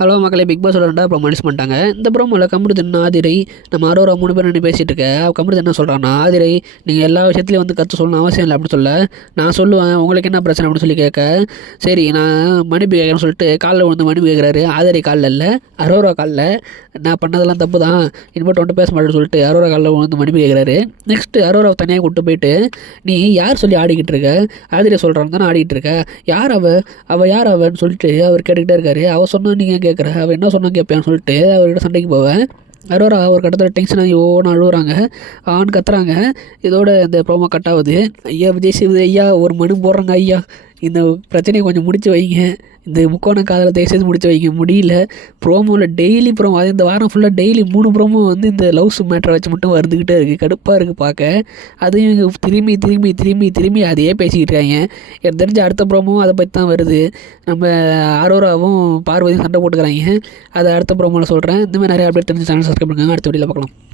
Hello மக்களே Bigg Boss ரெண்டாவது promo release பண்ணிட்டாங்க. இந்த ப்ரோமோவில் கம்ருதன் ஆதிரை? நம்ம அரோரா மூணு பேர் நின்று பேசிகிட்டு இருக்க. அவ என்ன சொல்கிறான்னா ஆதிரை நீங்கள் எல்லா விஷயத்துலையும் வந்து கற்று சொல்லணும் அவசியம் இல்லை அப்படின்னு சொல்ல. நான் சொல்லுவேன் உங்களுக்கு என்ன பிரச்சனை? அப்படின்னு சொல்லி கேட்க. சரி நான் மன்னிப்பு கேட்குறேன்னு சொல்லிட்டு காலில் விழுந்து மன்னிப்பு கேட்குறாரு. ஆதிரை காலில் இல்லை அரோரா காலில். நான் பண்ணதெல்லாம் தப்பு தான். இனிமேட்டு வந்துட்டு பேச மாட்டேன்னு சொல்லிட்டு அரோரா காலில் வந்து மன்னிப்பு கேட்குறாரு. நெக்ஸ்ட்டு அரோராவை தனியாக கூப்பிட்டு போயிட்டு நீ யார் சொல்லி ஆடிக்கிட்டு இருக்க? ஆதிரை சொல்கிறான்னு தானே ஆடிக்கிட்டு இருக்க. யார் அவ? அவள் யார் அவன்னு சொல்லிட்டு அவர் கேட்டுக்கிட்டே இருக்காரு. அவள் சொன்னால் நீங்கள் கேட்குற அவள் என்ன சொன்னால் கேட்பேன்னு சொல்லிட்டு அவர்கிட்ட சண்டைக்கு போவேன். அருவரா ஒரு கட்டத்தில் டென்ஷன் ஆகி ஓன்னு அழுகுறாங்க ஆண் கத்துறாங்க. இதோட இந்த ப்ரோமோ கட் ஆகுது. ஐயா விஜய் சேதுபதி ஐயா ஒரு மனு போடுறாங்க ஐயா. இந்த பிரச்சனையை கொஞ்சம் முடிச்சு வைங்க. இந்த முக்கோண காதலை தயவுசெய்து முடிச்சு வைங்க. முடியல. ப்ரோமோவில் டெய்லி ப்ரோமோ அது இந்த வாரம் ஃபுல்லாக டெய்லி மூணு ப்ரோமோ வந்து இந்த லவ்ஸ் மேட்டரை வச்சு மட்டும் வந்துக்கிட்டே இருக்குது கடுப்பாக இருக்குது பார்க்க அதையும் இவங்க திரும்பி திரும்பி திரும்பி திரும்பி அதையே பேசிக்கிட்டு இருக்காங்க. எனக்கு தெரிஞ்ச அடுத்த ப்ரோமோவும் அதை பற்றி தான் வருது. நம்ம அரோராவும் பார்வதியும் சண்டை போட்டுக்கிறாங்க. அதை அடுத்த ப்ரோமோவில் சொல்கிறேன் இந்த மாதிரி நிறைய அப்டேட் தெரிஞ்ச சேனல் சப்ஸ்கிரைப் பண்ணுங்க. அடுத்த வீடியோவில் பார்க்கலாம்.